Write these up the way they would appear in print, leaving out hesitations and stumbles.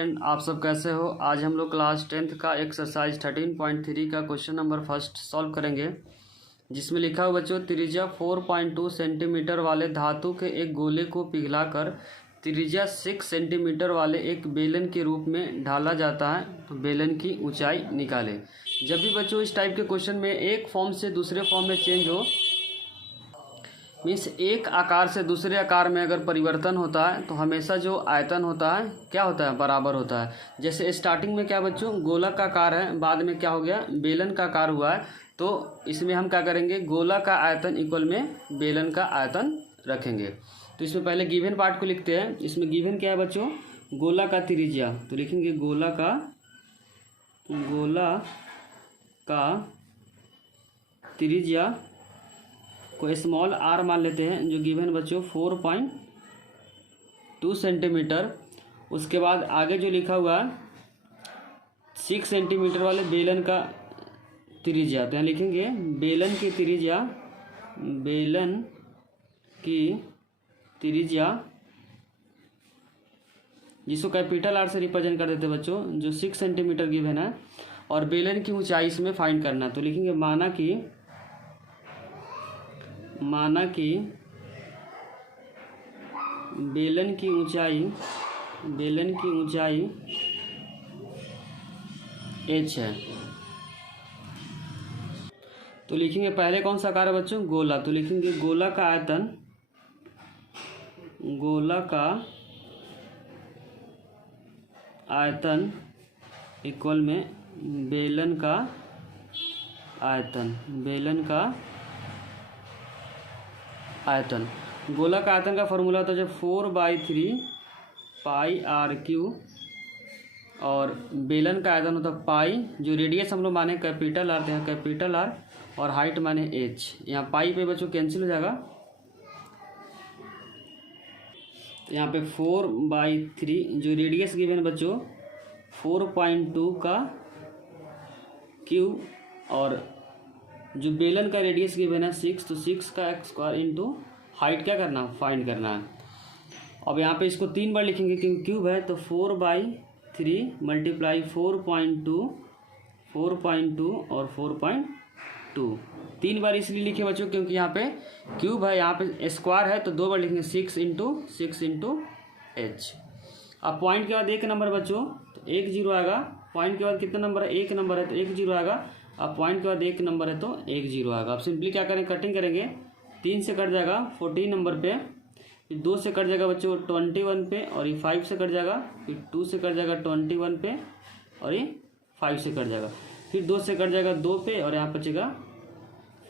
Friend, आप सब कैसे हो। आज हम लोग क्लास 10th का एक्सरसाइज 13.3 का क्वेश्चन नंबर फर्स्ट सॉल्व करेंगे, जिसमें लिखा हुआ बच्चों त्रिज्या 4.2 सेंटीमीटर वाले धातु के एक गोले को पिघलाकर त्रिज्या 6 सेंटीमीटर वाले एक बेलन के रूप में ढाला जाता है, तो बेलन की ऊंचाई निकालें। जब भी बच्चों इस टाइप के क्वेश्चन में एक फॉर्म से दूसरे फॉर्म में चेंज हो, मीन्स एक आकार से दूसरे आकार में अगर परिवर्तन होता है तो हमेशा जो आयतन होता है क्या होता है, बराबर होता है। जैसे स्टार्टिंग में क्या बच्चों गोला का आकार है, बाद में क्या हो गया बेलन का आकार हुआ है, तो इसमें हम क्या करेंगे गोला का आयतन इक्वल में बेलन का आयतन रखेंगे। तो इसमें पहले गिवन पार्ट को लिखते हैं। इसमें गिवन क्या है बच्चों, गोला का त्रिज्या, तो लिखेंगे गोला का त्रिज्या को स्मॉल आर मान लेते हैं, जो गिवन बच्चों 4.2 सेंटीमीटर। उसके बाद आगे जो लिखा हुआ 6 सेंटीमीटर वाले बेलन का त्रिज्या, तो यहाँ लिखेंगे बेलन की त्रिज्या जिसको कैपिटल आर से रिप्रेजेंट कर देते हैं बच्चों, जो 6 सेंटीमीटर गिवन है, और बेलन की ऊंचाई इसमें फाइंड करना है। तो लिखेंगे माना कि बेलन की ऊंचाई h है। तो लिखेंगे पहले कौन सा आकार है बच्चों, गोला, तो लिखेंगे गोला का आयतन इक्वल में बेलन का आयतन। गोला का आयतन का फॉर्मूला होता है जब 4/3 पाई आर क्यू, और बेलन का आयतन होता है पाई, जो रेडियस हम लोग माने कैपिटल आर, यहाँ कैपिटल आर, और हाइट माने एच। यहाँ पाई पे बच्चों कैंसिल हो जाएगा, तो यहाँ पे 4/3 जो रेडियस गिवन बच्चों 4.2 का क्यू, और जो बेलन का रेडियस गिवन है 6, तो 6 का स्क्वायर इंटू हाइट क्या करना, फाइंड करना है। अब यहाँ पे इसको 3 बार लिखेंगे क्योंकि क्यूब है, तो 4/3 मल्टीप्लाई 4.2 और 4.2 3 बार इसलिए लिखे बच्चों क्योंकि यहाँ पे क्यूब है, यहाँ पे स्क्वायर है, तो 2 बार लिखेंगे 6 इंटू एच। अब पॉइंट के बाद एक नंबर बच्चों, तो 1 0 आएगा। पॉइंट के बाद कितना नंबर है, 1 नंबर है, तो 1 0 आएगा। अब पॉइंट के बाद 1 नंबर है तो 1 0 आएगा। अब सिंपली क्या करें, कटिंग करेंगे, 3 से कट जाएगा 14 नंबर पे, फिर 2 से कट जाएगा बच्चों 21 पे, और ये 5 से कट जाएगा, फिर 2 से कट जाएगा 21 पे, और ये 5 से कट जाएगा, फिर 2 से कट जाएगा 2 पे, और यहाँ बचेगा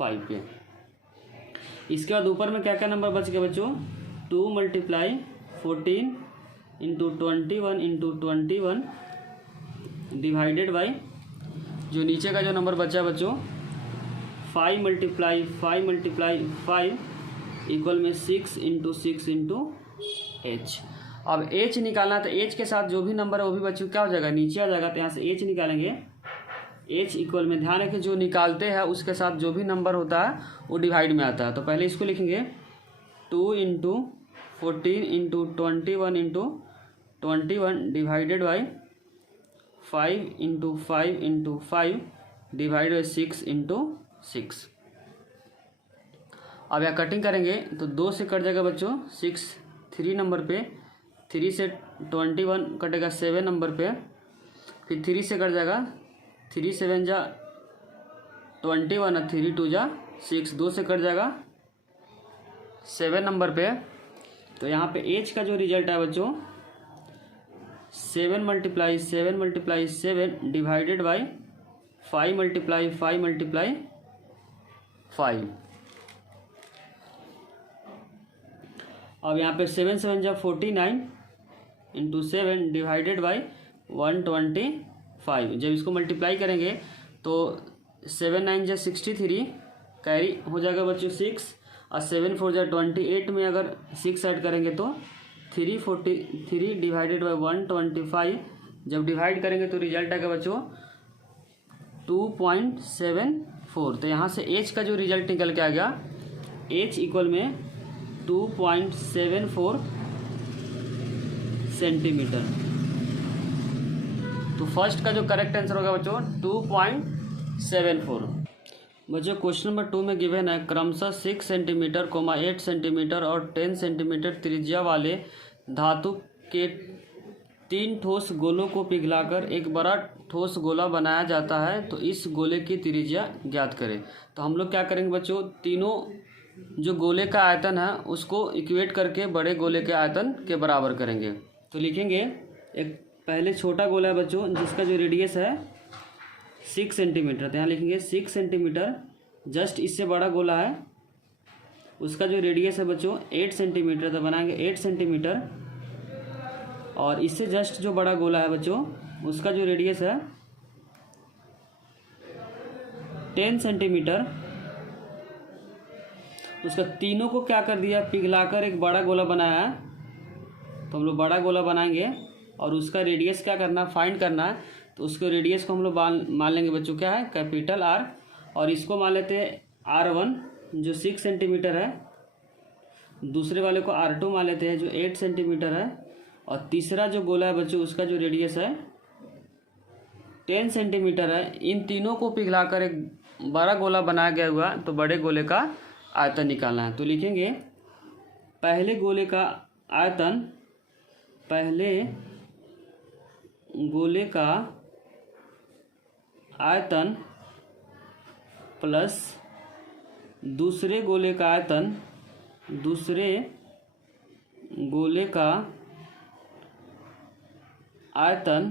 5 पे। इसके बाद ऊपर में क्या क्या नंबर बच गया बच्चों, 2 मल्टीप्लाई 14 इंटू 21 डिवाइडेड बाई, जो नीचे का जो नंबर बचा बच्चों 5 मल्टीप्लाई 5 इक्वल में 6 इंटू एच। अब एच निकालना, तो एच के साथ जो भी नंबर है वो भी बच्चों क्या हो जाएगा, नीचे आ जाएगा। तो यहाँ से एच निकालेंगे, एच इक्वल में ध्यान रखें जो निकालते हैं उसके साथ जो भी नंबर होता है वो डिवाइड में आता है। तो पहले इसको लिखेंगे 2 into 14 into 21 divided by 5 into 5 divide by 6 into 6। अब यहाँ कटिंग करेंगे तो 2 से कट जाएगा बच्चों 6 3 नंबर पे, 3 से 21 कटेगा 7 नंबर पे, फिर 3 से कट जाएगा 3 7 जा 21 और 3 2 जा 6, 2 से कट जाएगा 7 नंबर पे। तो यहाँ पे एच का जो रिजल्ट है बच्चों 7 मल्टीप्लाई 7 डिवाइडेड बाई 5 मल्टीप्लाई 5। अब यहाँ पे 7 7 जा 49 इंटू 7 डिवाइडेड बाई 125। जब इसको मल्टीप्लाई करेंगे तो 7 9 जा 63 कैरी हो जाएगा बच्चों 6, और 7 4 जा 28 में अगर 6 ऐड करेंगे तो 343 डिवाइडेड बाई 125। जब डिवाइड करेंगे तो रिजल्ट आएगा बच्चों 2.74। तो यहाँ से एच का जो रिजल्ट निकल के आ गया, एच इक्वल में 2.74 सेंटीमीटर। तो फर्स्ट का जो करेक्ट आंसर होगा बच्चों 2.74। बच्चों क्वेश्चन नंबर 2 में गिवन है क्रमशः 6 सेंटीमीटर, 8 सेंटीमीटर और 10 सेंटीमीटर त्रिज्या वाले धातु के 3 ठोस गोलों को पिघलाकर एक बड़ा ठोस गोला बनाया जाता है, तो इस गोले की त्रिज्या ज्ञात करें। तो हम लोग क्या करेंगे बच्चों, तीनों जो गोले का आयतन है उसको इक्वेट करके बड़े गोले के आयतन के बराबर करेंगे। तो लिखेंगे एक पहले छोटा गोला है बच्चों जिसका जो रेडियस है 6 सेंटीमीटर, तो यहाँ लिखेंगे 6 सेंटीमीटर। जस्ट इससे बड़ा गोला है उसका जो रेडियस है बच्चों 8 सेंटीमीटर, तो बनाएंगे 8 सेंटीमीटर। और इससे जस्ट जो बड़ा गोला है बच्चों उसका जो रेडियस है 10 सेंटीमीटर। उसका तीनों को क्या कर दिया, पिघलाकर एक बड़ा गोला बनाया है, तो हम लोग बड़ा गोला बनाएंगे और उसका रेडियस क्या करना है, फाइंड करना है। तो उसके रेडियस को हम लोग मान लेंगे बच्चों क्या है, कैपिटल आर, और इसको मान लेते हैं R1 जो 6 सेंटीमीटर है, दूसरे वाले को R2 मान लेते हैं जो 8 सेंटीमीटर है, और तीसरा जो गोला है बच्चों उसका जो रेडियस है 10 सेंटीमीटर है। इन तीनों को पिघलाकर एक बड़ा गोला बनाया गया हुआ, तो बड़े गोले का आयतन निकालना है। तो लिखेंगे पहले गोले का आयतन, पहले गोले का आयतन प्लस दूसरे गोले का आयतन, दूसरे गोले का आयतन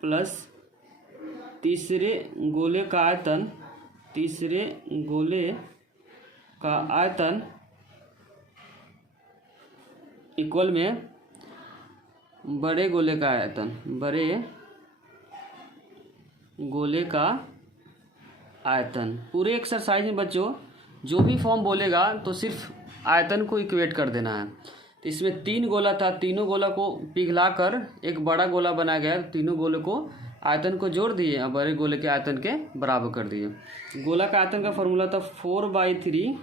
प्लस तीसरे गोले का आयतन, तीसरे गोले का आयतन इक्वल में बड़े गोले का आयतन, बड़े गोले का आयतन। पूरे एक्सरसाइज में बच्चों जो भी फॉर्म बोलेगा तो सिर्फ आयतन को इक्वेट कर देना है। तो इसमें 3 गोला था, तीनों गोला को पिघलाकर एक बड़ा गोला बनाया गया, तीनों गोले को आयतन को जोड़ दिए और बड़े गोले के आयतन के बराबर कर दिए। गोला का आयतन का फॉर्मूला था 4/3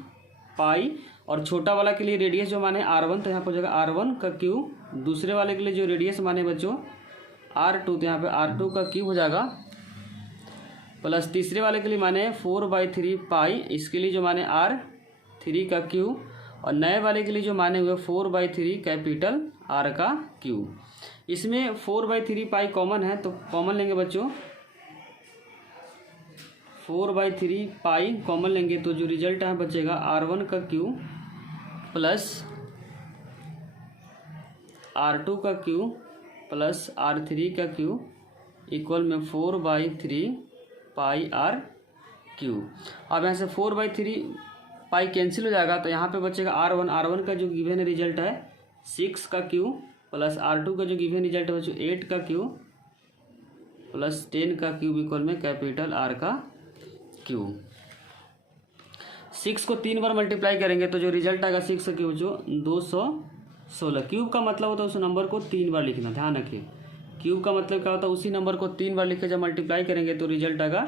पाई, और छोटा वाला के लिए रेडियस जो माने R1, तो यहाँ पर हो जाएगा R1 का क्यूब। दूसरे वाले के लिए जो रेडियस माने बच्चों R2, तो यहाँ पे R2 का क्यूब हो जाएगा, प्लस तीसरे वाले के लिए माने 4/3 पाई, इसके लिए जो माने R3 का क्यूब, और नए वाले के लिए जो माने हुए 4/3 कैपिटल R का क्यूब। इसमें 4/3 पाई कॉमन है, तो कॉमन लेंगे बच्चों, 4/3 पाई कॉमन लेंगे, तो जो रिजल्ट है बचेगा R1 का क्यूब प्लस R2 का क्यूब प्लस R3 का क्यूब इक्वल में 4/3 पाई R क्यूब। अब यहाँ से 4/3 पाई कैंसिल हो जाएगा, तो यहाँ पे बचेगा R1 का जो गिवन रिजल्ट है 6 का क्यूब, प्लस R2 का जो गिवन रिजल्ट है बच्चों 8 का क्यूब, प्लस 10 का क्यूब इक्वल में कैपिटल R का क्यूब। 6 को 3 बार मल्टीप्लाई करेंगे तो जो रिजल्ट आएगा 6 का क्यूब जो 216। क्यूब का मतलब होता है उस नंबर को 3 बार लिखना, ध्यान रखिए। क्यूब का मतलब क्या होता है, उसी नंबर को 3 बार लिख के जब मल्टीप्लाई करेंगे तो रिजल्ट आएगा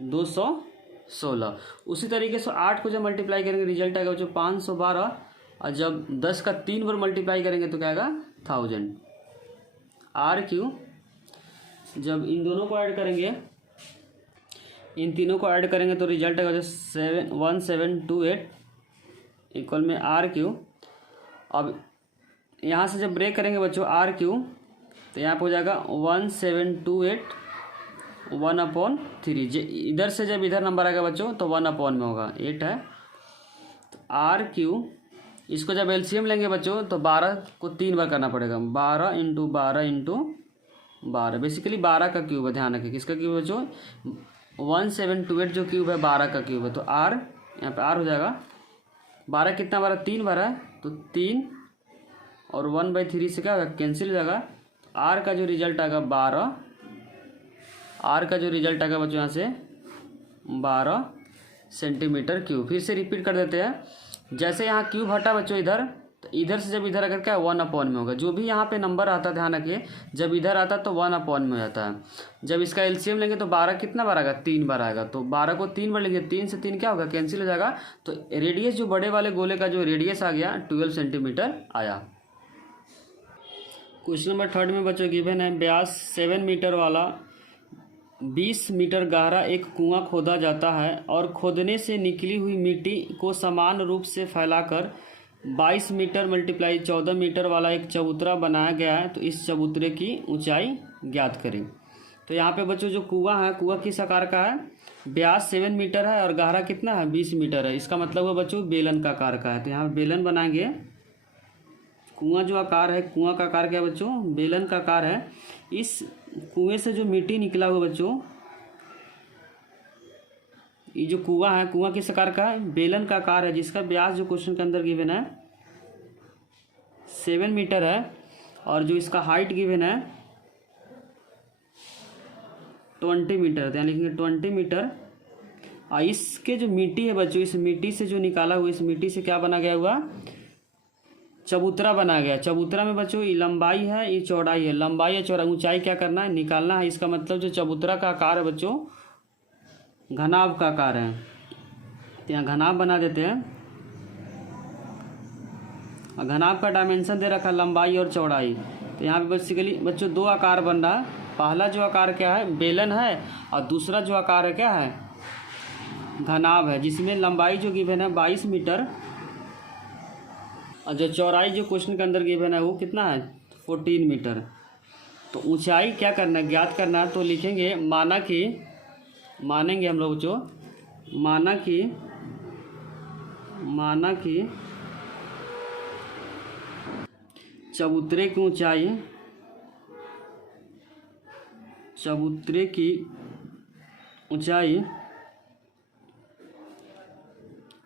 216। उसी तरीके से 8 को जब मल्टीप्लाई करेंगे रिजल्ट आएगा जो 512, और जब 10 का 3 बार मल्टीप्लाई करेंगे तो क्या आएगा 1000। R क्यूब जब इन दोनों को ऐड करेंगे, इन तीनों को ऐड करेंगे तो रिजल्ट आएगा जो 1728 इक्वल में R क्यूब। अब यहाँ से जब ब्रेक करेंगे बच्चों R क्यूब, तो यहाँ पर हो जाएगा 1728 1/3। इधर से जब इधर नंबर आएगा बच्चों तो 1/, में होगा 8 है, तो R क्यूब। इसको जब एलसीएम लेंगे बच्चों तो 12 को 3 बार करना पड़ेगा, 12 × 12 × 12, बेसिकली 12 का क्यूब है, ध्यान रखिए। किसका क्यूब है बच्चों, 1728 जो क्यूब है 12 का क्यूब है, तो R यहाँ पे R हो जाएगा 12 कितना बार है, 3 बार है, तो 3 और 1/3 से क्या होगा कैंसिल हो जाएगा। R का जो रिजल्ट आएगा 12, R का जो रिजल्ट आएगा बच्चों यहाँ से 12 सेंटीमीटर क्यूब। फिर से रिपीट कर देते हैं, जैसे यहाँ क्यूब हटा बच्चों इधर, तो इधर से जब इधर अगर क्या 1/, में होगा। जो भी यहाँ पे नंबर आता है ध्यान रखिए, जब इधर आता तो 1/, में हो जाता है। जब इसका एलसीएम लेंगे तो 12 कितना बार आएगा, 3 बार आएगा, तो 12 को 3 बार लेंगे, 3 से 3 क्या होगा कैंसिल हो जाएगा। तो रेडियस जो बड़े वाले गोले का जो रेडियस आ गया 12 सेंटीमीटर आया। क्वेश्चन नंबर 3 में बच्चों गिवन है व्यास 7 मीटर वाला 20 मीटर गहरा एक कुआं खोदा जाता है और खोदने से निकली हुई मिट्टी को समान रूप से फैलाकर 22 मीटर × 14 मीटर वाला एक चबूतरा बनाया गया है। तो इस चबूतरे की ऊंचाई ज्ञात करें। तो यहाँ पे बच्चों जो कुआं है, कुआं किस आकार का है? व्यास 7 मीटर है और गहरा कितना है? 20 मीटर है। इसका मतलब है बच्चों बेलन का आकार का है। तो यहाँ बेलन बनाएंगे। कुआं जो आकार है, कुआं का आकार क्या है बच्चों? बेलन का आकार है। इस कुएं से जो मिट्टी निकला हुआ बच्चों, ये जो कुआं है, कुआं किस आकार का है? बेलन का आकार है, जिसका व्यास जो क्वेश्चन के अंदर गिवन है 7 मीटर है और जो इसका हाइट गिवन है 20 मीटर। तो यहाँ लिखेंगे 20 मीटर। और इसके जो मिट्टी है बच्चों, इस मिट्टी से जो निकाला हुआ, इस मिट्टी से क्या बना गया हुआ? चबूतरा बना गया। चबूतरा में बच्चों ये लंबाई है, ये चौड़ाई है। लंबाई या चौड़ाई, ऊंचाई क्या करना है? निकालना है। इसका मतलब जो चबूतरा का आकार है बच्चों घनाभ का आकार है। तो यहाँ घनाभ बना देते हैं। घनाभ का डायमेंशन दे रखा लंबाई और चौड़ाई। तो यहाँ पे बेसिकली बच्चों दो आकार बन रहा है। पहला जो आकार क्या है? बेलन है। और दूसरा जो आकार है क्या है? घनाभ है, जिसमें लंबाई जो गिवन है 22 मीटर और जो चौड़ाई जो क्वेश्चन के अंदर गिवन है वो कितना है? 14 मीटर। तो ऊंचाई क्या करना है? ज्ञात करना है। तो लिखेंगे मानेंगे हम लोग जो माना कि चबूतरे की ऊंचाई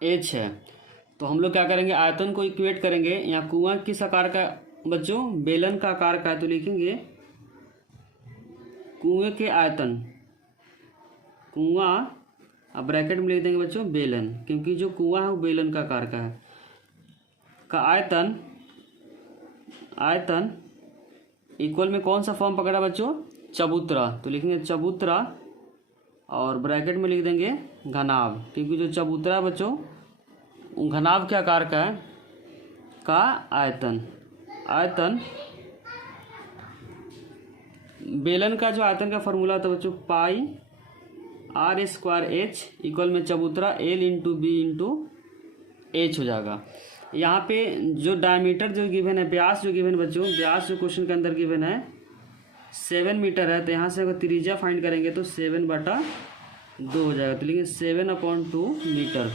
h है। तो हम लोग क्या करेंगे? आयतन को इक्वेट करेंगे। यहाँ कुआं किस आकार का बच्चों? बेलन का आकार का है। तो लिखेंगे कुएं के आयतन, कुआं, अब ब्रैकेट में लिख देंगे बच्चों बेलन, क्योंकि जो कुआं है वो बेलन का आकार का है, का आयतन इक्वल में कौन सा फॉर्म पकड़ा बच्चों? चबूतरा। तो लिखेंगे चबूतरा और ब्रैकेट में लिख देंगे घनाभ, क्योंकि जो चबूतरा है बच्चों घनाभ के आकार का है, का आयतन बेलन का जो आयतन का फॉर्मूला होता है बच्चों पाई r² h इक्वल में चबूतरा l × b × h हो जाएगा। यहाँ पे जो डायमीटर जो गिवन है, व्यास जो गिवन बच्चों, व्यास जो क्वेश्चन के अंदर गिवन है 7 मीटर है। तो यहाँ से अगर त्रिज्या फाइंड करेंगे तो 7/2 हो जाएगा। तो लिखेंगे 7/2 मीटर।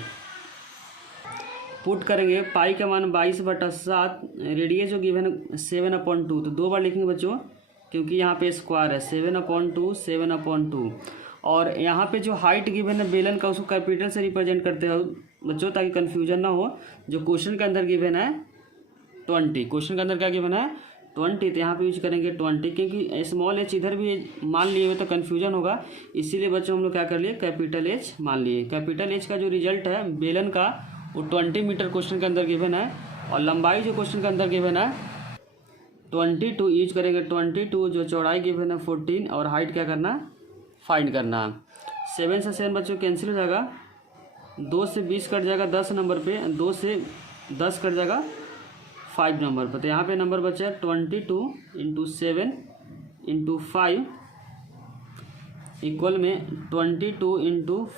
पुट करेंगे पाई का मान 22/7, रेडियस जो गिवन है 7/2। तो 2 बार लिखेंगे बच्चों, क्योंकि यहाँ पे स्क्वायर है। 7/2 और यहाँ पे जो हाइट गिवन है बेलन का, उसको कैपिटल से रिप्रेजेंट करते हो बच्चों, ताकि कन्फ्यूजन ना हो। जो क्वेश्चन के अंदर गिवन है 20, क्वेश्चन के अंदर क्या गिवन है 20, तो यहाँ पे यूज करेंगे 20, क्योंकि स्मॉल h इधर भी मान लिए हुए तो कन्फ्यूजन होगा। इसीलिए बच्चों हम लोग क्या कर लिए? कैपिटल H मान लिए। कैपिटल H का जो रिजल्ट है बेलन का वो 20 मीटर क्वेश्चन के अंदर गिवन है। और लंबाई जो क्वेश्चन के अंदर गिवन है 22 यूज करेंगे। 22 जो चौड़ाई गिवन है 14 और हाइट क्या करना? फाइंड करना है। 7 से 7 बच्चों कैंसिल हो जाएगा, 2 से 20 कट जाएगा 10 नंबर पे, 2 से 10 कट जाएगा 5 नंबर पर। तो यहाँ पे नंबर बचा 22 × 7 × 5 इक्वल में 22 ×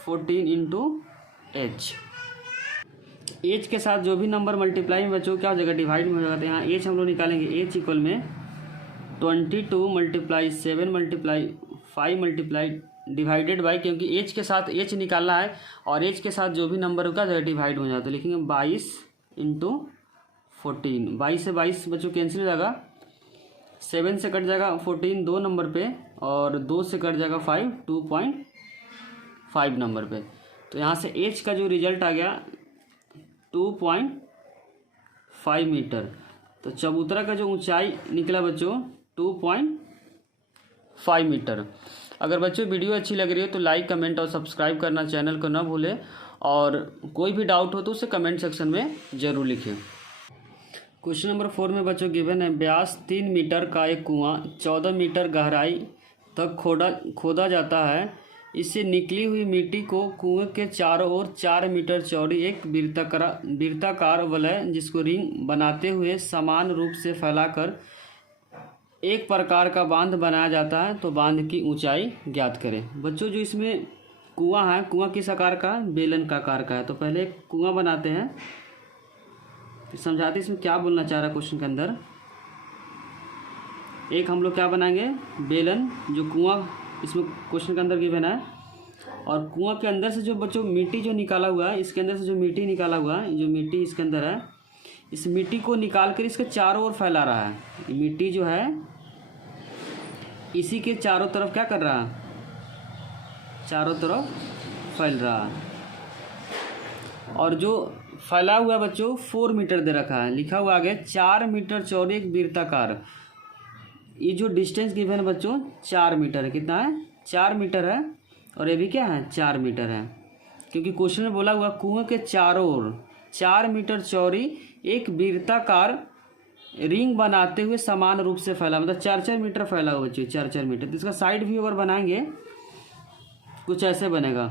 14 × h। h के साथ जो भी नंबर मल्टीप्लाई में बच्चों क्या हो जाएगा? डिवाइड में हो जाएगा। तो यहाँ h हम लोग निकालेंगे। h इक्वल में 22 × 7 × 5 डिवाइडेड बाई, क्योंकि h के साथ h निकालना है और h के साथ जो भी नंबर होगा डिवाइड हो जाए। तो लिखेंगे 22 × 14। 22 से 22 बच्चों कैंसिल हो जाएगा, 7 से कट जाएगा 14 2 नंबर पे और 2 से कट जाएगा 5 2.5 नंबर पे। तो यहाँ से h का जो रिजल्ट आ गया 2.5 मीटर। तो चबूतरा का जो ऊंचाई निकला बच्चों 2.5 मीटर। अगर बच्चों वीडियो अच्छी लग रही है तो लाइक, कमेंट और सब्सक्राइब करना चैनल को ना भूलें, और कोई भी डाउट हो तो उसे कमेंट सेक्शन में ज़रूर लिखें। क्वेश्चन नंबर 4 में बच्चों गिवन है व्यास 3 मीटर का एक कुआं 14 मीटर गहराई तक खोदा जाता है। इससे निकली हुई मिट्टी को कुएं के चारों ओर 4 मीटर चौड़ी एक वृत्ताकार वलय, जिसको रिंग बनाते हुए समान रूप से फैलाकर एक प्रकार का बांध बनाया जाता है तो बांध की ऊंचाई ज्ञात करें। बच्चों जो इसमें कुआं है, कुआं किस आकार का है? बेलन का आकार का है। तो पहले एक कुआं बनाते हैं, तो समझाते इसमें क्या बोलना चाह रहा है क्वेश्चन के अंदर। एक हम लोग क्या बनाएंगे? बेलन, जो कुआं इसमें क्वेश्चन के अंदर गिवन है, और कुआं के अंदर से जो बच्चों मिट्टी जो निकाला हुआ है, इसके अंदर से जो मिट्टी निकाला हुआ है, जो मिट्टी इसके अंदर है, इस मिट्टी को निकाल कर इसके चारों ओर फैला रहा है। मिट्टी जो है इसी के चारों तरफ क्या कर रहा है? चारों तरफ फैल रहा है। और जो फैला हुआ बच्चों 4 मीटर दे रखा है, लिखा हुआ आगे 4 मीटर चौड़ी एक वृत्ताकार। ये जो डिस्टेंस गिवन है बच्चों 4 मीटर है। कितना है? 4 मीटर है। और ये भी क्या है? 4 मीटर है, क्योंकि क्वेश्चन में बोला हुआ कुएं के चारों ओर 4 मीटर चौड़ी एक वृत्ताकार रिंग बनाते हुए समान रूप से फैला, मतलब 4-4 मीटर फैला हुआ बच्चों, 4-4 मीटर। तो इसका साइड व्यू अगर बनाएंगे कुछ ऐसे बनेगा।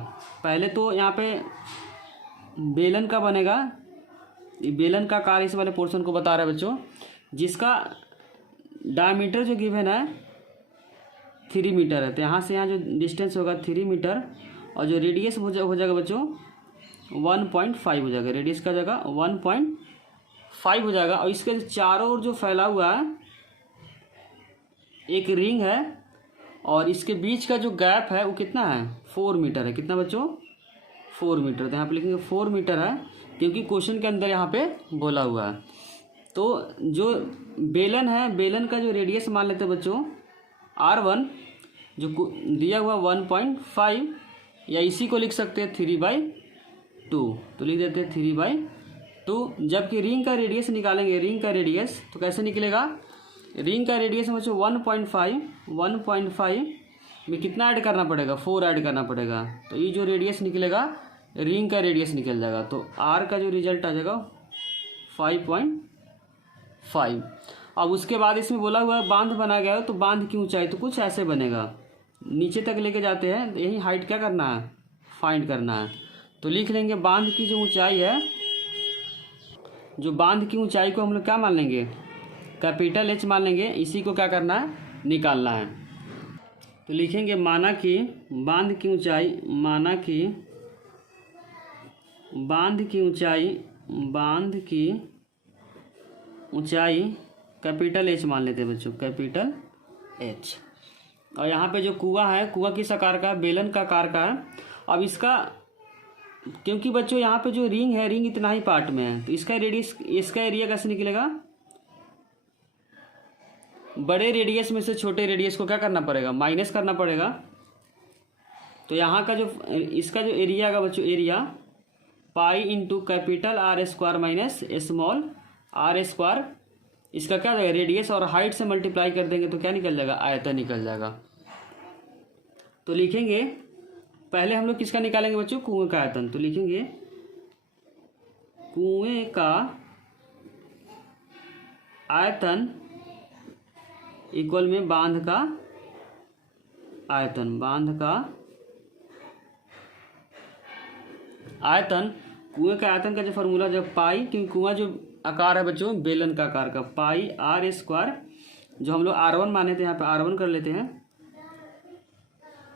पहले तो यहाँ पे बेलन का बनेगा, ये बेलन का आकार इस वाले पोर्शन को बता रहा है बच्चों, जिसका डायमीटर जो गिवन है 3 मीटर है। तो यहाँ से यहाँ जो डिस्टेंस होगा 3 मीटर, और जो रेडियस हो जाएगा बच्चों 1.5 हो जाएगा। रेडियस का जगह 1.5 हो जाएगा। और इसके चारों ओर जो फैला हुआ है एक रिंग है, और इसके बीच का जो गैप है वो कितना है? 4 मीटर है। कितना बच्चों? 4 मीटर। तो यहाँ पे लिखेंगे 4 मीटर है, क्योंकि क्वेश्चन के अंदर यहाँ पे बोला हुआ है। तो जो बेलन है, बेलन का जो रेडियस मान लेते हैं बच्चों R1, जो दिया हुआ 1.5, या इसी को लिख सकते हैं 3/2। तो लिख देते हैं 3/2। जबकि रिंग का रेडियस निकालेंगे, रिंग का रेडियस तो कैसे निकलेगा? रिंग का रेडियस बच्चों 1.5 में कितना ऐड करना पड़ेगा? 4 ऐड करना पड़ेगा। तो ये जो रेडियस निकलेगा रिंग का रेडियस निकल जाएगा। तो R का जो रिजल्ट आ जाएगा 5.5। अब उसके बाद इसमें बोला हुआ है बांध बना गया है, तो बांध की ऊंचाई तो कुछ ऐसे बनेगा। नीचे तक लेके जाते हैं, तो यही हाइट क्या करना है? फाइंड करना है। तो लिख लेंगे बांध की जो ऊंचाई है, जो बांध की ऊंचाई को हम लोग क्या मान लेंगे? कैपिटल H मान लेंगे। इसी को क्या करना है? निकालना है। तो लिखेंगे माना कि बांध की ऊंचाई, माना कि बांध की ऊंचाई, बांध की ऊंचाई कैपिटल H मान लेते हैं बच्चों, कैपिटल H। और यहाँ पे जो कुआं है, कुआं किस आकार का? बेलन का आकार का है। अब इसका, क्योंकि बच्चों यहाँ पे जो रिंग है, रिंग इतना ही पार्ट में है, तो इसका रेडियस, इसका एरिया कैसे निकलेगा? बड़े रेडियस में से छोटे रेडियस को क्या करना पड़ेगा? माइनस करना पड़ेगा। तो यहाँ का जो इसका जो एरिया का बच्चों, area pi into capital R² minus small R², इसका क्या जाएगा? रेडियस, और हाइट से मल्टीप्लाई कर देंगे तो क्या निकल जाएगा? आयतन निकल जाएगा। तो लिखेंगे पहले हम लोग किसका निकालेंगे बच्चों? कुएं का आयतन। तो लिखेंगे कुएं का आयतन इक्वल में बांध का आयतन, बांध का आयतन। कुएं का आयतन का जो फॉर्मूला, जब पाई, क्योंकि कुआं जो आकार है बच्चों बेलन का आकार का, पाई R², जो हम लोग R1 माने थे, यहाँ पे R1 कर लेते हैं,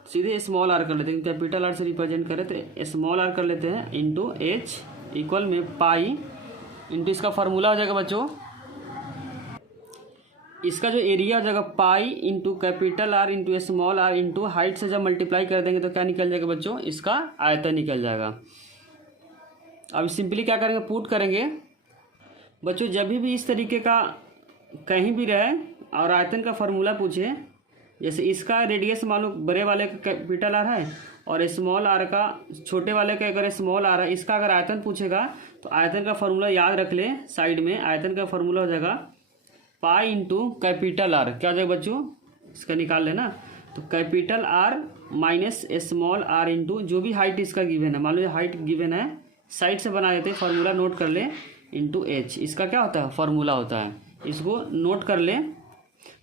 सीधे स्मॉल r कर लेते हैं, कैपिटल R से रिप्रेजेंट करें तो स्मॉल r कर लेते हैं, इंटू H इक्वल में पाई इंटू इसका फार्मूला हो जाएगा बच्चों, इसका जो एरिया हो जाएगा pi into capital R into small r into height से जब मल्टीप्लाई कर देंगे तो क्या निकल जाएगा बच्चों? इसका आयतन निकल जाएगा। अब सिंपली क्या करेंगे? पुट करेंगे बच्चों। जब भी इस तरीके का कहीं भी रहे और आयतन का फार्मूला पूछे, जैसे इसका रेडियस मान लो बड़े वाले का कैपिटल R है और स्मॉल r का, छोटे वाले का अगर स्मॉल r है, इसका अगर आयतन पूछेगा तो आयतन का फार्मूला याद रख ले साइड में। आयतन का फार्मूला हो जाएगा पाई इंटू कैपिटल R, क्या हो जाएगा बच्चों? इसका निकाल लेना। तो capital R minus small r into जो भी हाइट इसका गिवन है, मान लो हाइट गिवन है, साइड से बना देते हैं, फार्मूला नोट कर ले, इंटू H। इसका क्या होता है? फार्मूला होता है। इसको नोट कर ले।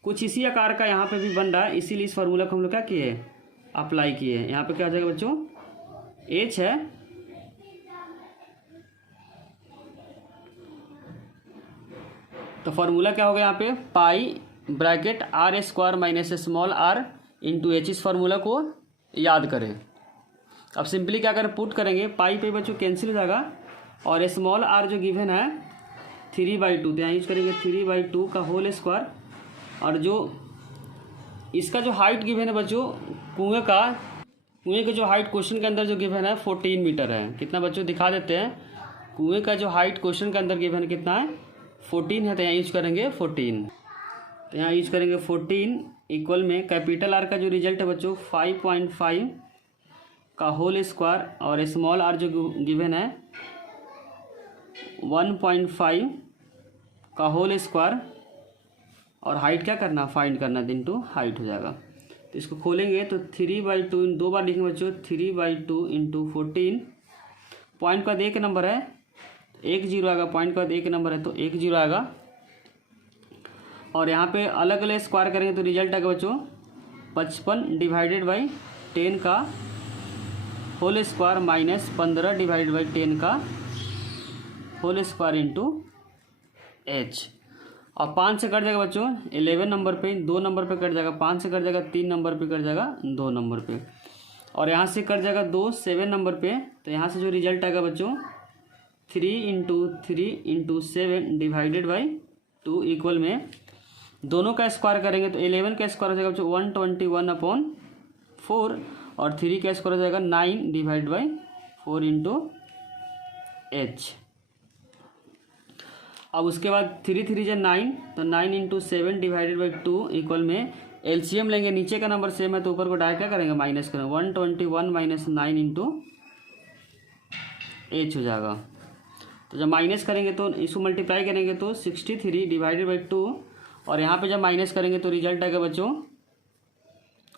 कुछ इसी आकार का यहाँ पे भी बन रहा है, इसीलिए इस फार्मूला को हम लोग क्या किए? अप्लाई किए। यहाँ पे क्या हो जाएगा बच्चों? H है, तो फार्मूला क्या होगा यहाँ पे? Pi bracket r square minus small r into h, इस फार्मूला को याद करें। अब सिंपली क्या करें, पुट करेंगे, पाई पे बच्चों कैंसिल हो जाएगा और स्मॉल आर जो गिवन है 3/2, तो यहाँ यूज करेंगे 3/2 का होल स्क्वायर, और जो इसका जो हाइट गिवन है बच्चों कुएं का जो हाइट क्वेश्चन के अंदर जो गिवन है 14 मीटर है। कितना बच्चों दिखा देते हैं, कुएं का जो हाइट क्वेश्चन के अंदर गिवन है कितना है 14 है, तो यहाँ यूज करेंगे 14। तो यहाँ यूज करेंगे 14 इक्वल में कैपिटल आर का जो रिजल्ट है बच्चों 5.5 का होल स्क्वायर और स्मॉल आर जो गिवन है 1.5 का होल स्क्वायर, और हाइट क्या करना, फाइंड करना, इनटू हाइट हो जाएगा। तो इसको खोलेंगे तो 3/2 दो बार लिखेंगे बच्चों, 3/2 इंटू 14, पॉइंट का एक नंबर है 1 0 आएगा, पॉइंट का एक नंबर है तो 1 0 आएगा, और यहाँ पे अलग अलग स्क्वायर करेंगे तो रिजल्ट आएगा बच्चों 55/10 का होल स्क्वायर माइनस 15/10 का होल स्क्वायर इंटू एच। और 5 से कट जाएगा बच्चों 11 नंबर पे, 2 नंबर पे कट जाएगा, 5 से कट जाएगा 3 नंबर पे कट जाएगा 2 नंबर पे, और यहाँ से कट जाएगा 2 7 नंबर पे। तो यहाँ से जो रिजल्ट आएगा बच्चों 3 इंटू 7/2 इक्वल में दोनों का स्क्वायर करेंगे तो 11 का स्क्वायर हो जाएगा बच्चों 121/4, और 3 का स्क्वायर हो जाएगा 9/4 इंटू एच। अब उसके बाद 3 3 जा 9, तो 9 इंटू 7/2 इक्वल में एलसीएम लेंगे, नीचे का नंबर सेम है तो ऊपर को डायरेक्ट क्या करेंगे, माइनस करेंगे, 121 माइनस 9 इंटू एच हो जाएगा। तो जब माइनस करेंगे तो इसको मल्टीप्लाई करेंगे तो 63/2, और यहाँ पे जब माइनस करेंगे तो रिजल्ट आएगा बच्चों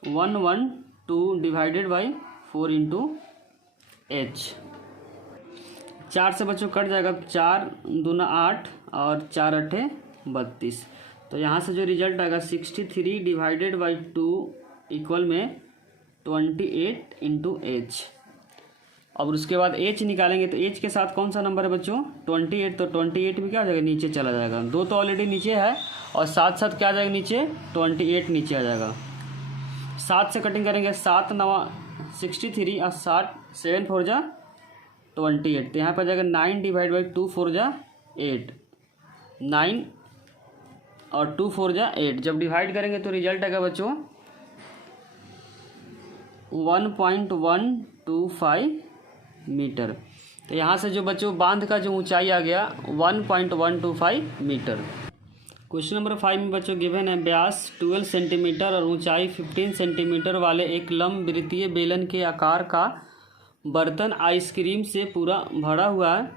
112/4 इंटू एच। 4 से बच्चों कट जाएगा, 4 दूना 8 और 4 8 32, तो यहाँ से जो रिजल्ट आएगा 63/2 इक्वल में 28 इंटू एच। और उसके बाद एच निकालेंगे तो एच के साथ कौन सा नंबर है बच्चों 28, तो 28 भी क्या हो जाएगा, नीचे चला जाएगा, 2 तो ऑलरेडी नीचे है और साथ साथ क्या आ जाएगा नीचे 28 नीचे आ जाएगा। 7 से कटिंग करेंगे, 7 9 63 और 7 4 जा 28, तो यहाँ पर जाएगा 9/2 4 जा 8, 9 और 2 4 जा 8। जब डिवाइड करेंगे तो रिजल्ट आएगा बच्चों 1.125 मीटर। तो यहाँ से जो बच्चों बांध का जो ऊंचाई आ गया 1.125 मीटर। क्वेश्चन नंबर 5 में बच्चों गिवन है व्यास 12 सेंटीमीटर और ऊंचाई 15 सेंटीमीटर वाले एक लंबवृत्तीय बेलन के आकार का बर्तन आइसक्रीम से पूरा भरा हुआ है।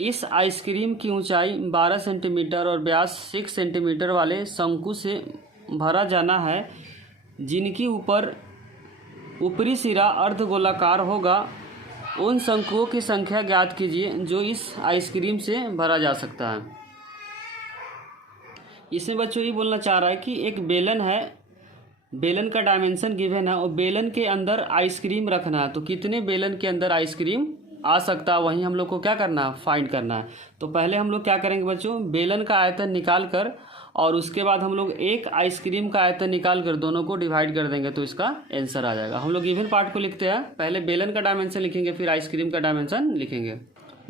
इस आइसक्रीम की ऊंचाई 12 सेंटीमीटर और व्यास 6 सेंटीमीटर वाले शंकु से भरा जाना है, जिनकी ऊपरी सिरा अर्धगोलाकार होगा। उन शंकुओं की संख्या ज्ञात कीजिए जो इस आइसक्रीम से भरा जा सकता है। इसमें बच्चों ये बोलना चाह रहा है कि एक बेलन है, बेलन का डायमेंशन गिवन है और बेलन के अंदर आइसक्रीम रखना है, तो कितने बेलन के अंदर आइसक्रीम आ सकता है वहीं हम लोग को क्या करना है, फाइंड करना है। तो पहले हम लोग क्या करेंगे बच्चों, बेलन का आयतन निकाल कर और उसके बाद हम लोग एक आइसक्रीम का आयतन निकाल कर दोनों को डिवाइड कर देंगे तो इसका आंसर आ जाएगा। हम लोग गिवन पार्ट को लिखते हैं, पहले बेलन का डायमेंशन लिखेंगे फिर आइसक्रीम का डायमेंशन लिखेंगे।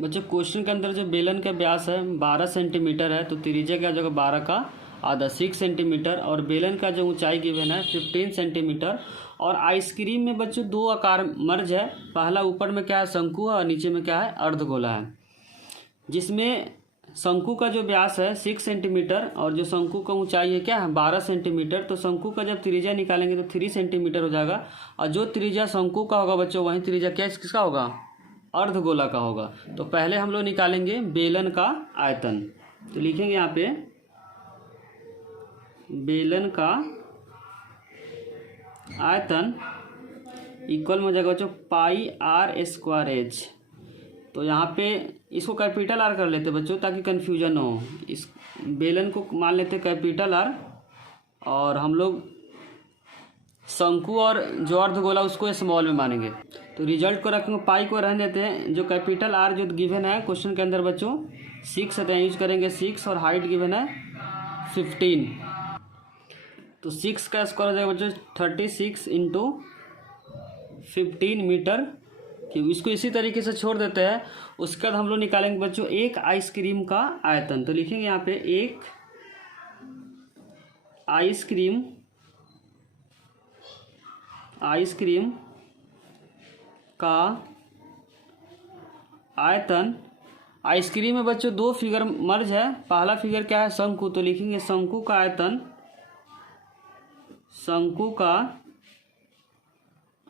बच्चों क्वेश्चन के अंदर जो बेलन का व्यास है 12 सेंटीमीटर है, तो त्रिज्या क्या हो जाएगा 12 का आधा 6 सेंटीमीटर, और बेलन का जो ऊंचाई गिवन है 15 सेंटीमीटर। और आइसक्रीम में बच्चों 2 आकार मर्ज है, पहला ऊपर में क्या है शंकु है और नीचे में क्या है अर्धगोला है, जिसमें शंकु का जो व्यास है 6 सेंटीमीटर और जो शंकु का ऊंचाई है क्या है 12 सेंटीमीटर। तो शंकु का जब त्रिज्या निकालेंगे तो 3 सेंटीमीटर हो जाएगा, और जो त्रिज्या शंकु का होगा बच्चों वहीं त्रिज्या क्या किसका होगा, अर्धगोला का होगा। तो पहले हम लोग निकालेंगे बेलन का आयतन, तो लिखेंगे यहाँ पे बेलन का आयतन इक्वल में हो जाएगा बच्चों पाई आर स्क्वायर एच। तो यहाँ पे इसको कैपिटल आर कर लेते बच्चों ताकि कन्फ्यूजन हो। इस बेलन को मान लेते कैपिटल आर और हम लोग शंकु और जो अर्धगोला उसको स्मॉल में मानेंगे। तो रिजल्ट को रखेंगे, पाई को रहने देते हैं। जो कैपिटल आर जो गिवन है क्वेश्चन के अंदर बच्चों 6 है, तो यूज करेंगे 6 और हाइट गिवन है 15। तो 6 का स्क्वायर हो जाएगा बच्चों 36 इंटू 15 मीटर क्यूब। इसको इसी तरीके से छोड़ देते हैं। उसके बाद हम लोग निकालेंगे बच्चों एक आइसक्रीम का आयतन। तो लिखेंगे यहाँ पे एक आइसक्रीम का आयतन। आइसक्रीम में बच्चों दो फिगर मर्ज है। पहला फिगर क्या है, शंकु। तो लिखेंगे शंकु का आयतन, शंकु का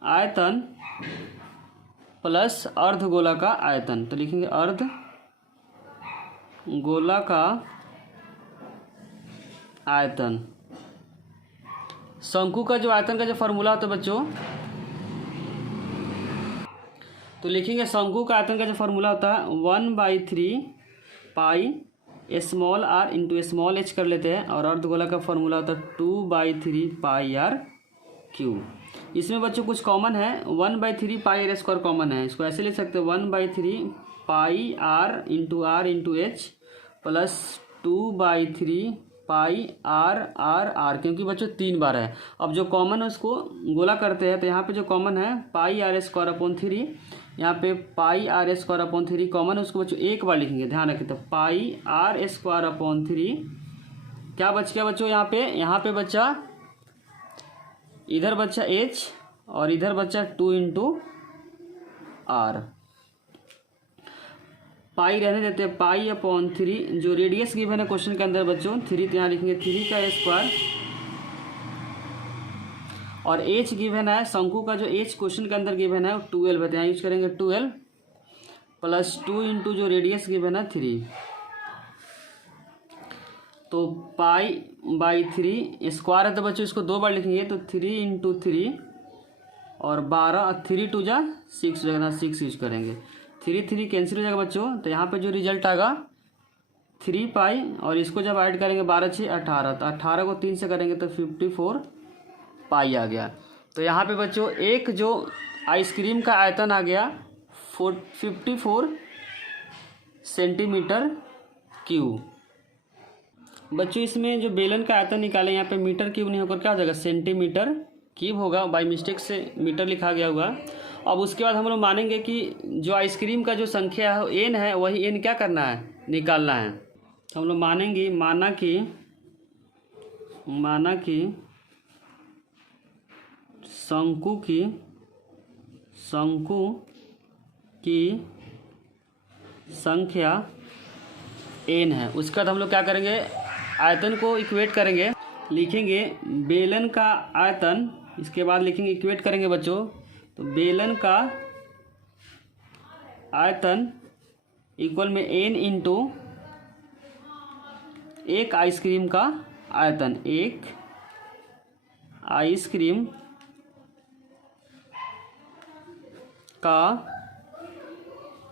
आयतन प्लस अर्धगोला का आयतन। तो लिखेंगे अर्धगोला का आयतन। शंकु का जो आयतन का जो फॉर्मूला होता है बच्चों, तो लिखेंगे शंकु का आयतन का जो फॉर्मूला होता है 1/3 pi small r into small h कर लेते हैं। और अर्धगोला का फॉर्मूला होता है 2/3 पाई आर क्यूब। इसमें बच्चों कुछ कॉमन है, 1/3 पाई आर स्क्वायर कॉमन है। इसको ऐसे लिख सकते हैं 1/3 pi r into h plus 2/3 pi r r r, क्योंकि बच्चों 3 बार है। अब जो कॉमन है उसको गोला करते हैं। तो यहाँ पे जो कॉमन है पाई आर स्क्वायर अपॉन 3, यहाँ पे पाई आर स्क्वायर अपॉन 3 कॉमन है, उसको बच्चों एक बार लिखेंगे, ध्यान रखें। तो पाई आर स्क्वायर अपॉन 3 क्या बच गया बच्चों, यहाँ पे बच्चा, इधर बच्चा h और इधर बच्चा 2 इंटू आर। पाई रहने देते हैं, पाई अपॉन 3 जो रेडियस गिवन है क्वेश्चन के अंदर बच्चों 3, तो यहाँ लिखेंगे 3 का स्क्वायर। और h गिवन है, शंकु का जो h क्वेश्चन के अंदर गिवन है 12 है, तो यहाँ यूज करेंगे 12 प्लस 2 इंटू जो रेडियस गिवन है 3। तो पाई/3 स्क्वायर है, तो बच्चों इसको 2 बार लिखेंगे। तो 3 इंटू 3 और 12, 3 2 जा 6 जगह 6 यूज करेंगे। 3 कैंसिल हो जाएगा बच्चों। तो यहाँ पे जो रिजल्ट आएगा 3 पाई, और इसको जब ऐड करेंगे 12 6 18, तो 18 को 3 से करेंगे तो 54 पाई आ गया। तो यहाँ पे बच्चों एक जो आइसक्रीम का आयतन आ गया 54 सेंटीमीटर क्यूब। बच्चों इसमें जो बेलन का आयतन निकाले, यहाँ पे मीटर क्यूब नहीं होकर क्या हो जाएगा, सेंटीमीटर क्यूब होगा। बाई मिस्टेक से मीटर लिखा गया होगा। अब उसके बाद हम लोग मानेंगे कि जो आइसक्रीम का जो संख्या है एन है, वही एन क्या करना है, निकालना है। तो हम लोग मानेंगे, माना कि शंकु की संख्या एन है। उसके बाद हम लोग क्या करेंगे, आयतन को इक्वेट करेंगे। लिखेंगे बेलन का आयतन, इसके बाद लिखेंगे इक्वेट करेंगे बच्चों। तो बेलन का आयतन इक्वल में एन इंटू एक आइसक्रीम का आयतन, एक आइसक्रीम का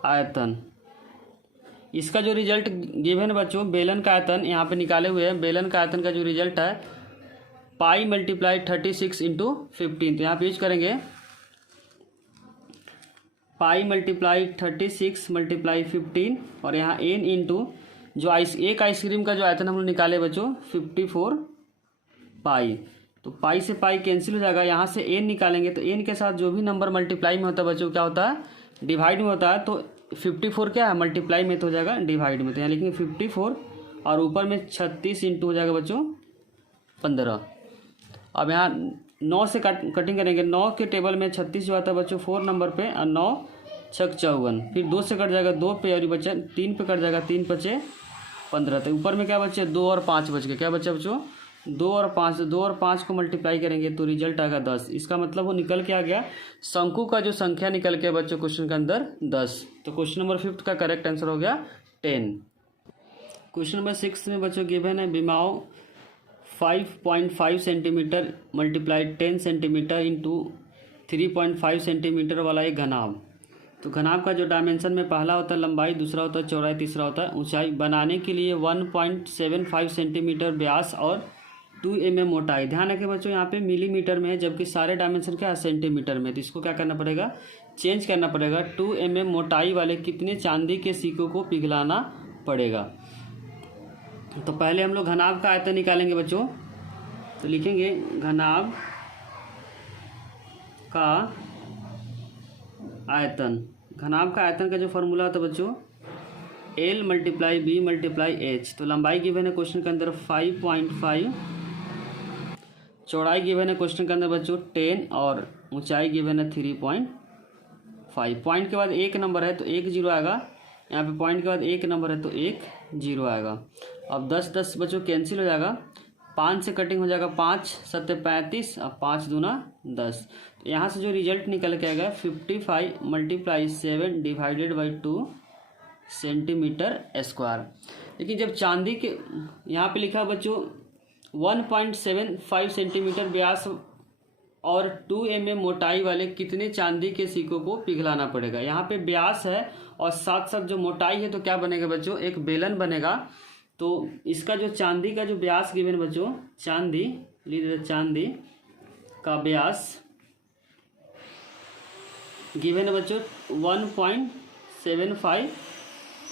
आयतन। इसका जो रिजल्ट गिवन बच्चों, बेलन का आयतन यहाँ पे निकाले हुए हैं। बेलन का आयतन का जो रिजल्ट है पाई मल्टीप्लाई 36 इंटू 15। तो यहाँ पे यूज करेंगे पाई मल्टीप्लाई 36 मल्टीप्लाई 15, और यहाँ एन इंटू जो एक आइसक्रीम का जो आयतन हम लोग निकाले बच्चों 54 पाई। तो पाई से पाई कैंसिल हो जाएगा। यहाँ से एन निकालेंगे, तो एन के साथ जो भी नंबर मल्टीप्लाई में होता है बच्चों क्या होता है, डिवाइड में होता है। तो 54 क्या है, मल्टीप्लाई में तो हो जाएगा डिवाइड में। तो यहाँ लिखेंगे 54 और ऊपर में 36 इंटू हो जाएगा बच्चों 15। अब यहाँ 9 से कटिंग करेंगे। 9 के टेबल में 36 जो आता है बच्चों 4 नंबर पे, और 9 6 54, फिर 2 से कट जाएगा 2 पे, और ये बच्चा 3 पे कट जाएगा, 3 5 15। तो ऊपर में क्या बचे, 2 और 5 बच गए। क्या बचा बच्चों, 2 और 5 को मल्टीप्लाई करेंगे तो रिजल्ट आएगा 10। इसका मतलब वो निकल के आ गया, शंकु का जो संख्या निकल के बच्चों क्वेश्चन के अंदर 10। तो क्वेश्चन नंबर 5 का करेक्ट आंसर हो गया 10। क्वेश्चन नंबर 6 में बच्चों गिवन है विमाओ 5.5 centimetre multiply 10 centimetre into 3.5 centimetre वाला एक घनाभ। तो घनाभ का जो डायमेंशन में पहला होता है लंबाई, दूसरा होता है चौड़ाई, तीसरा होता है ऊंचाई। बनाने के लिए 1.75 सेंटीमीटर व्यास और 2 mm मोटाई। ध्यान रखें बच्चों यहाँ पे मिलीमीटर में है, जबकि सारे डायमेंशन क्या है सेंटीमीटर में। तो इसको क्या करना पड़ेगा, चेंज करना पड़ेगा। 2 mm मोटाई वाले कितने चांदी के सिक्कों को पिघलाना पड़ेगा। तो पहले हम लोग घनाभ का आयतन निकालेंगे बच्चों। तो लिखेंगे घनाभ का आयतन। घनाभ का आयतन का जो फॉर्मूला होता है बच्चों L × B × H। तो लंबाई गिवन है क्वेश्चन के अंदर 5.5, चौड़ाई गिवन है क्वेश्चन के अंदर बच्चों 10 और ऊंचाई गिवन है 3.5। पॉइंट के बाद एक नंबर है तो 1 0 आएगा, यहाँ पे पॉइंट के बाद एक नंबर है तो 1 0 आएगा। अब 10 10 बच्चों कैंसिल हो जाएगा, 5 से कटिंग हो जाएगा, 5 7 35 और 5 दूना 10। तो यहाँ से जो रिजल्ट निकल के आएगा 55 × 7 / 2 सेंटीमीटर स्क्वायर। लेकिन जब चांदी के यहाँ पे लिखा है बच्चों 1.75 सेंटीमीटर व्यास और 2 mm मोटाई वाले कितने चांदी के सिक्कों को पिघलाना पड़ेगा। यहाँ पे व्यास है और साथ साथ जो मोटाई है तो क्या बनेगा बच्चों, एक बेलन बनेगा। तो इसका जो चांदी का जो व्यास गिवन बच्चों, चांदी का व्यास गिवन है बच्चों 1.75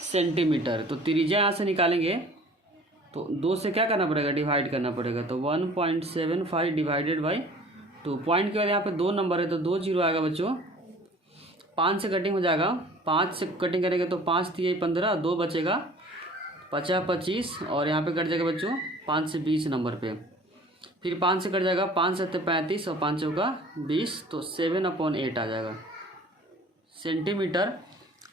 सेंटीमीटर। तो त्रिज्या यहाँ से निकालेंगे तो 2 से क्या करना पड़ेगा, डिवाइड करना पड़ेगा। तो 1.75 डिवाइडेड बाई 2। पॉइंट के बाद यहाँ पे 2 नंबर है तो 2 0 आएगा बच्चों। 5 से कटिंग हो जाएगा, 5 से कटिंग करेंगे तो 5 3 15, 2 बचेगा, 50 25 और यहाँ पे कट जाएगा बच्चों 5 से 20 नंबर पे। फिर 5 से कट जाएगा, 5 7 35 और 5 चौका 20, तो 7/8 आ जाएगा सेंटीमीटर।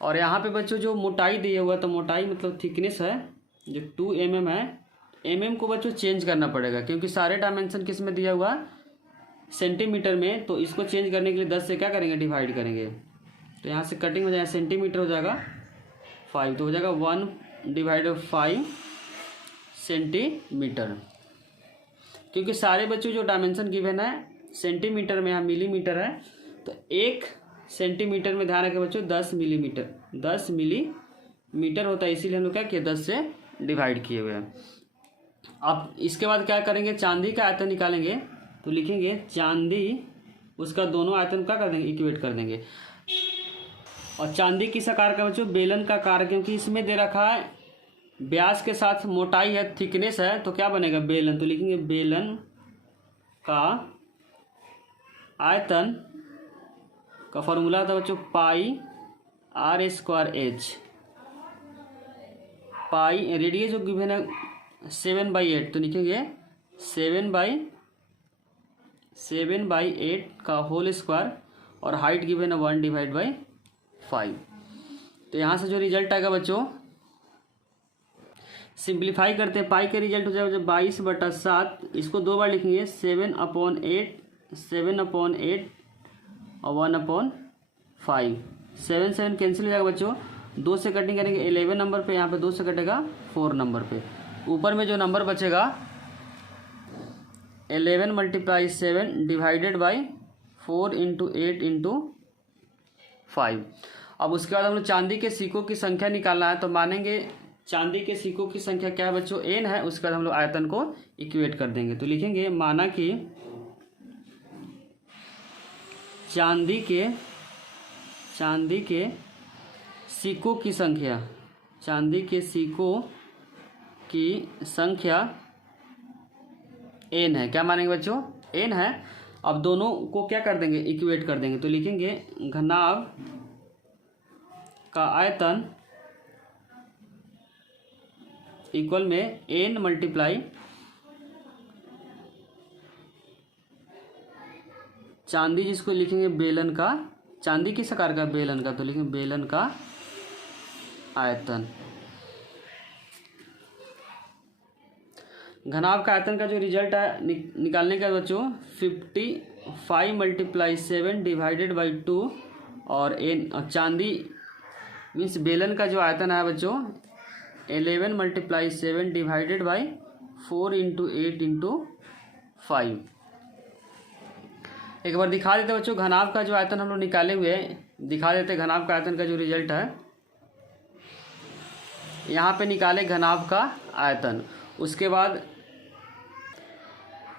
और यहाँ पे बच्चों जो मोटाई दिया हुआ, तो मोटाई मतलब थिकनेस है जो 2 mm है, mm को बच्चों चेंज करना पड़ेगा क्योंकि सारे डायमेंशन किस में दिया हुआ, सेंटीमीटर में। तो इसको चेंज करने के लिए 10 से क्या करेंगे, डिवाइड करेंगे। तो यहाँ से कटिंग हो जाएगा, सेंटीमीटर हो जाएगा 5, तो हो जाएगा 1/5 सेंटीमीटर। क्योंकि सारे बच्चों जो डायमेंशन गिवन है सेंटीमीटर में, यहाँ मिलीमीटर है, तो 1 सेंटीमीटर में ध्यान रखें बच्चों 10 मिलीमीटर होता है, इसीलिए हम लोग क्या किए 10 से डिवाइड किए हुए हैं। अब इसके बाद क्या करेंगे, चांदी का आयतन निकालेंगे। तो लिखेंगे चांदी, उसका दोनों आयतन क्या कर देंगे, इक्वेट कर देंगे। और चांदी किस आकार का बच्चों, बेलन का आकार, क्योंकि इसमें दे रखा है व्यास के साथ मोटाई है, थिकनेस है, तो क्या बनेगा बेलन। तो लिखेंगे बेलन का आयतन का फॉर्मूला था बच्चों πr²h। पाई रेडियस जो गिवन है 7/8, तो लिखेंगे 7/8 का होल स्क्वायर और हाइट गिवन है 1/5। तो यहाँ से जो रिजल्ट आएगा बच्चों, सिंप्लीफाई करते हैं, पाई का रिजल्ट हो जाएगा 22/7। इसको 2 बार लिखेंगे, 7/8 और 1/5। 7 7 कैंसिल हो जाएगा बच्चों, 2 से कटिंग करेंगे 11 नंबर पे, यहाँ पे 2 से कटेगा 4 नंबर पे। ऊपर में जो नंबर बचेगा 11 × 7 डिवाइडेड बाई 4 × 8 × 5। अब उसके बाद हम लोग चांदी के सिक्कों की संख्या निकालना है। तो मानेंगे चांदी के सिक्कों की संख्या क्या है बच्चों, n है। उसके बाद हम लोग आयतन को इक्वेट कर देंगे। तो लिखेंगे माना कि चांदी के सिक्कों की संख्या, चांदी के सिक्कों की संख्या n है। क्या मानेंगे बच्चों, n है। अब दोनों को क्या कर देंगे, इक्वेट कर देंगे। तो लिखेंगे घनाभ का आयतन इक्वल में n × चांदी, जिसको लिखेंगे बेलन का, चांदी किस आकार का, बेलन का, तो लिखेंगे बेलन का आयतन। घनाभ का आयतन का जो रिजल्ट है निकालने का बच्चों 55 × 7 डिवाइडेड बाई 2 और चांदी मीन्स बेलन का जो आयतन है बच्चों 11 × 7 डिवाइडेड बाई 4 × 8 × 5। एक बार दिखा देते बच्चों घनाभ का जो आयतन हम लोग निकाले हुए हैं, दिखा देते घनाभ का आयतन का जो रिजल्ट है। यहाँ पे निकाले घनाभ का आयतन, उसके बाद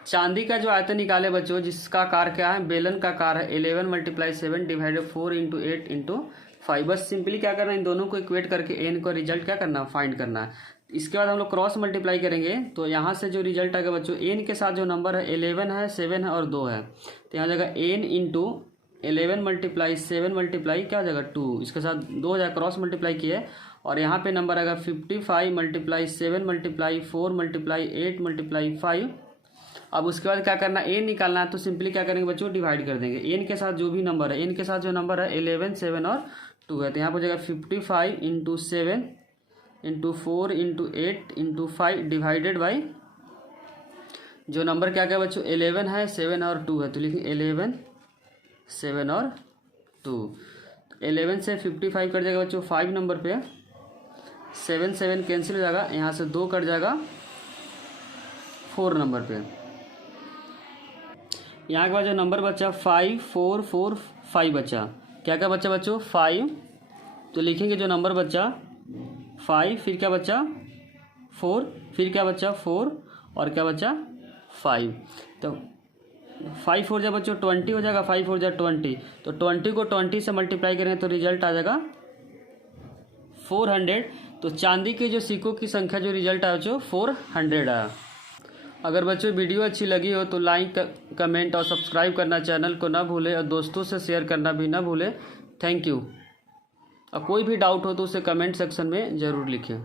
चांदी का जो आयतन निकाले बच्चों, जिसका आकार क्या है, बेलन का आकार है 11 × 7 डिवाइडेड 4 × 8 × 5। बस सिंपली क्या करना है, इन दोनों को इक्वेट करके n का रिजल्ट क्या करना, फाइंड करना है। इसके बाद हम लोग क्रॉस मल्टीप्लाई करेंगे तो यहाँ से जो रिजल्ट आएगा बच्चों, एन के साथ जो नंबर है 11 है, 7 है और 2 है, तो यहाँ जाएगा एन इंटू 11 मल्टीप्लाई 7 मल्टीप्लाई क्या हो जाएगा 2, इसके साथ 2 हो जाएगा, क्रॉस मल्टीप्लाई किए और यहाँ पे नंबर आएगा 55 मल्टीप्लाई 7 मल्टीप्लाई 4 मल्टीप्लाई 8 मल्टीप्लाई 5। अब उसके बाद क्या करना, एन निकालना है, तो सिंपली क्या करेंगे बच्चों, डिवाइड कर देंगे एन के साथ जो भी नंबर है, एन के साथ जो नंबर है 11, 7 और 2 है, तो यहाँ पर हो जाएगा 55 into 7 into 4 into 8 into 5 divided by जो नंबर क्या क्या बच्चों 11 है, 7 और 2 है, तो लिखेंगे 11, 7 और 2। 11 से 55 कट जाएगा बच्चों 5 नंबर पे, 7 7 कैंसिल हो जाएगा, यहाँ से 2 कट जाएगा 4 नंबर पे। यहाँ के बाद जो नंबर बचा 5 4 4 5 बचा, क्या क्या बचा बच्चों 5, तो लिखेंगे जो नंबर बचा 5, फिर क्या बचा 4, फिर क्या बचा 4 और क्या बचा 5, तो 5 4 जा बच्चों 20 हो जाएगा, 5 4 जा 20, तो 20 को 20 से मल्टीप्लाई करें तो रिजल्ट आ जाएगा 400। तो चांदी के जो सिक्कों की संख्या जो रिजल्ट आया बच्चों 400 आया। अगर बच्चों वीडियो अच्छी लगी हो तो लाइक कमेंट और सब्सक्राइब करना चैनल को ना भूलें और दोस्तों से शेयर करना भी ना भूलें। Thank you. और कोई भी डाउट हो तो उसे कमेंट सेक्शन में ज़रूर लिखें।